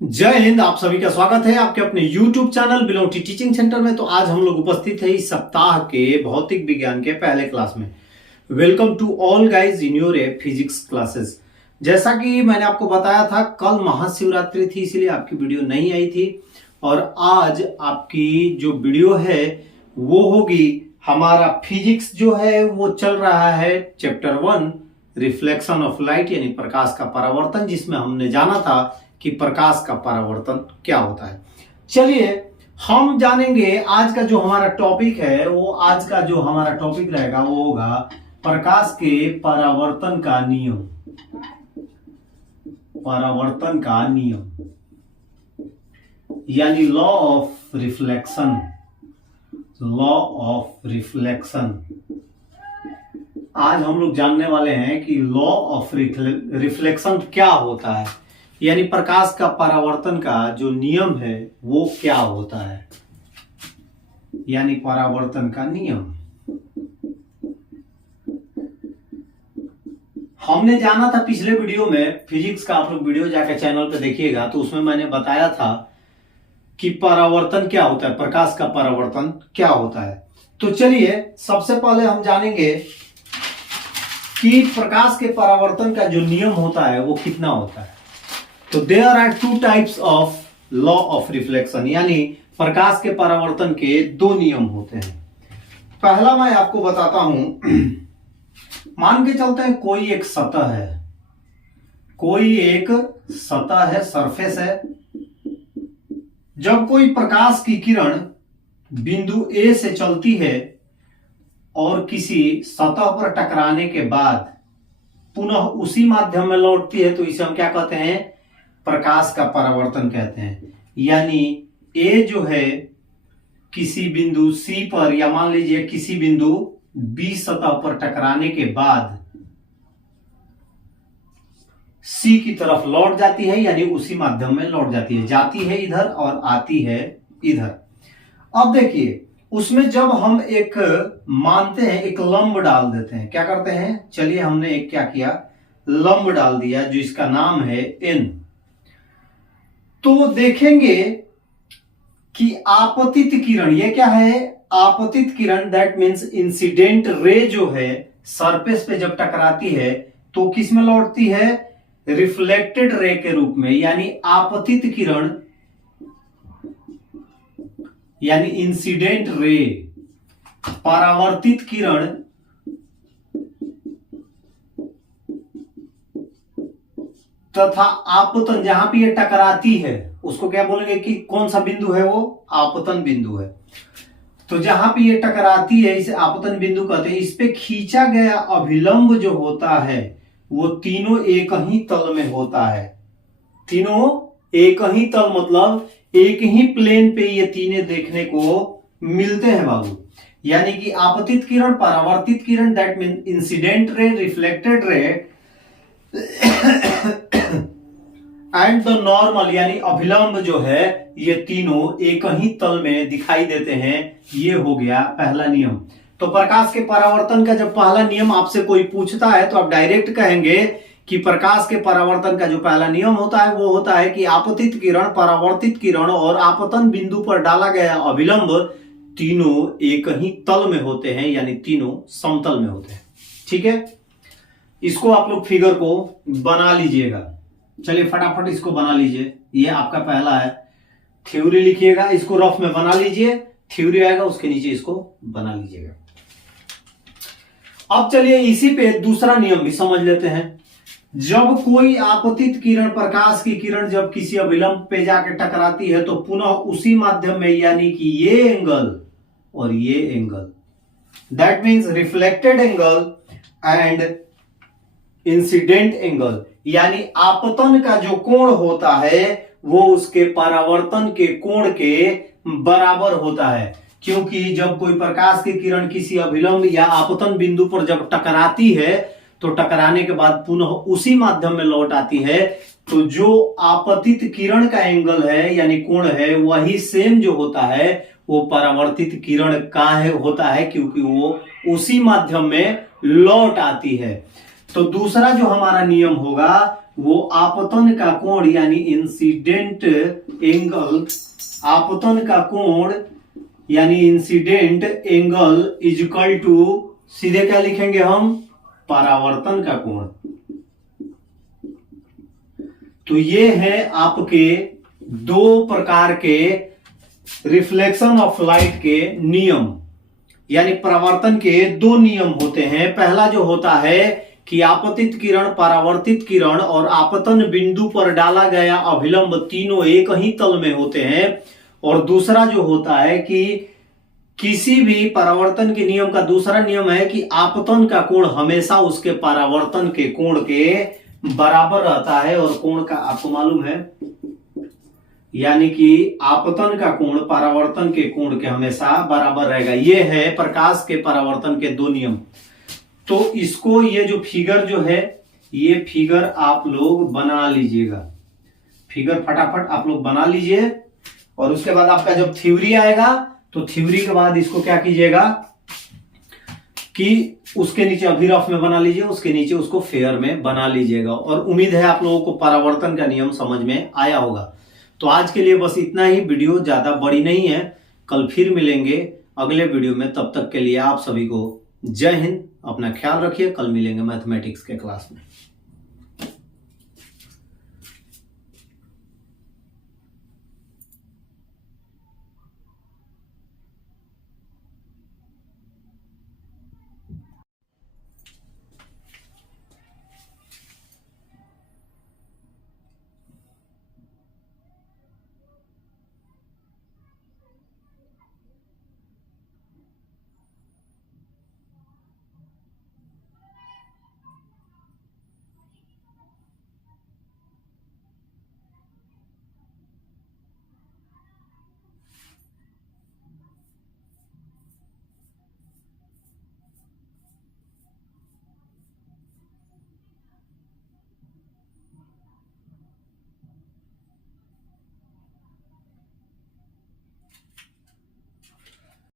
जय हिंद। आप सभी का स्वागत है आपके अपने YouTube चैनल बिलोटी टीचिंग सेंटर में। तो आज हम लोग उपस्थित है इस सप्ताह के भौतिक विज्ञान के पहले क्लास में। Welcome to all guys in your physics classes. जैसा कि मैंने आपको बताया था, कल महाशिवरात्रि थी, इसलिए आपकी वीडियो नहीं आई थी। और आज आपकी जो वीडियो है वो होगी, हमारा फिजिक्स जो है वो चल रहा है चैप्टर 1 रिफ्लेक्शन ऑफ लाइट, यानी प्रकाश का परावर्तन, जिसमें हमने जाना था कि प्रकाश का परावर्तन क्या होता है। चलिए हम जानेंगे आज का जो हमारा टॉपिक है, वो आज का जो हमारा टॉपिक रहेगा वो होगा प्रकाश के परावर्तन का नियम। परावर्तन का नियम यानी law of reflection. Law of reflection आज हम लोग जानने वाले हैं कि लॉ ऑफ रिफ्लेक्शन क्या होता है, यानी प्रकाश का परावर्तन का जो नियम है वो क्या होता है, यानी परावर्तन का नियम। हमने जाना था पिछले वीडियो में, फिजिक्स का आप लोग वीडियो जाकर चैनल पे देखिएगा, तो उसमें मैंने बताया था कि परावर्तन क्या होता है, प्रकाश का परावर्तन क्या होता है। तो चलिए सबसे पहले हम जानेंगे कि प्रकाश के परावर्तन का जो नियम होता है वो कितना होता है। तो there are two types of law of reflection, यानी प्रकाश के परावर्तन के दो नियम होते हैं। पहला मैं आपको बताता हूं, मान के चलते हैं कोई एक सतह है, कोई एक सतह है, सरफेस है। जब कोई प्रकाश की किरण बिंदु ए से चलती है और किसी सतह पर टकराने के बाद पुनः उसी माध्यम में लौटती है, तो इसे हम क्या कहते हैं, प्रकाश का परावर्तन कहते हैं। यानी ए जो है किसी बिंदु सी पर, या मान लीजिए किसी बिंदु बी सतह पर टकराने के बाद सी की तरफ लौट जाती है, यानी उसी माध्यम में लौट जाती है, जाती है इधर और आती है इधर। अब देखिए उसमें जब हम एक मानते हैं, एक लंब डाल देते हैं, क्या करते हैं, चलिए हमने एक क्या किया, लंब डाल दिया जो इसका नाम है एन। तो देखेंगे कि आपतित किरण, ये क्या है, आपतित किरण, दैट मीन्स इंसिडेंट रे जो है सरफेस पे जब टकराती है तो किस में लौटती है, रिफ्लेक्टेड रे के रूप में। यानी आपतित किरण यानी इंसिडेंट रे, परावर्तित किरण तथा आपतन, जहां पे ये टकराती है उसको क्या बोलेंगे कि कौन सा बिंदु है, वो आपतन बिंदु है। तो जहां पे ये टकराती है इसे आपतन बिंदु कहते हैं। इस पे खींचा गया अभिलंब जो होता है वो तीनों एक ही तल में होता है। तीनों एक ही तल मतलब एक ही प्लेन पे ये तीनों देखने को मिलते हैं बाबू। यानी कि आपतित किरण, परावर्तित किरण, that mean incident ray, reflected ray and the normal यानी अभिलंब जो है, ये तीनों एक ही तल में दिखाई देते हैं। ये हो गया पहला नियम। तो प्रकाश के परावर्तन का जब पहला नियम आपसे कोई पूछता है तो आप डायरेक्ट कहेंगे कि प्रकाश के परावर्तन का जो पहला नियम होता है वो होता है कि आपतित किरण, परावर्तित किरण और आपतन बिंदु पर डाला गया अभिलंब तीनों एक ही तल में होते हैं, यानी तीनों समतल में होते हैं। ठीक है, इसको आप लोग फिगर को बना लीजिएगा। चलिए फटाफट इसको बना लीजिए। ये आपका पहला है, थ्योरी लिखिएगा, इसको रफ में बना लीजिए, थ्योरी आएगा उसके नीचे इसको बना लीजिएगा। अब चलिए इसी पे दूसरा नियम भी समझ लेते हैं। जब कोई आपतित किरण, प्रकाश की किरण जब किसी अभिलंब पे जाके टकराती है तो पुनः उसी माध्यम में, यानी कि ये एंगल और ये angle, that means reflected angle and incident angle, यानी आपतन का जो कोण होता है वो उसके परावर्तन के कोण के बराबर होता है। क्योंकि जब कोई प्रकाश की किरण किसी अभिलंब या आपतन बिंदु पर जब टकराती है तो टकराने के बाद पुनः उसी माध्यम में लौट आती है, तो जो आपतित किरण का एंगल है यानी कोण है, वही सेम जो होता है वो परावर्तित किरण का होता है, क्योंकि वो उसी माध्यम में लौट आती है। तो दूसरा जो हमारा नियम होगा वो आपतन का कोण यानी इंसिडेंट एंगल, आपतन का कोण यानी इंसिडेंट एंगल इजकल टू, सीधे क्या लिखेंगे हम, परावर्तन का कोण। तो ये है आपके दो प्रकार के रिफ्लेक्शन ऑफ लाइट के नियम, यानी परावर्तन के दो नियम होते हैं। पहला जो होता है कि आपतित किरण, परावर्तित किरण और आपतन बिंदु पर डाला गया अभिलंब तीनों एक ही तल में होते हैं। और दूसरा जो होता है कि किसी भी परावर्तन के नियम का दूसरा नियम है कि आपतन का कोण हमेशा उसके परावर्तन के कोण के बराबर रहता है। और कोण का आपको मालूम है, यानी कि आपतन का कोण परावर्तन के कोण के हमेशा बराबर रहेगा। ये है प्रकाश के परावर्तन के दो नियम। तो इसको, ये जो फिगर जो है, ये फिगर आप लोग बना लीजिएगा, फिगर फटाफट आप लोग बना लीजिए। और उसके बाद आपका जब थ्योरी आएगा तो थ्योरी के बाद इसको क्या कीजिएगा कि उसके नीचे अभी रफ में बना लीजिए, उसके नीचे उसको फेयर में बना लीजिएगा। और उम्मीद है आप लोगों को परावर्तन का नियम समझ में आया होगा। तो आज के लिए बस इतना ही, वीडियो ज्यादा बड़ी नहीं है। कल फिर मिलेंगे अगले वीडियो में, तब तक के लिए आप सभी को जय हिंद, अपना ख्याल रखिए। कल मिलेंगे मैथमेटिक्स के क्लास में।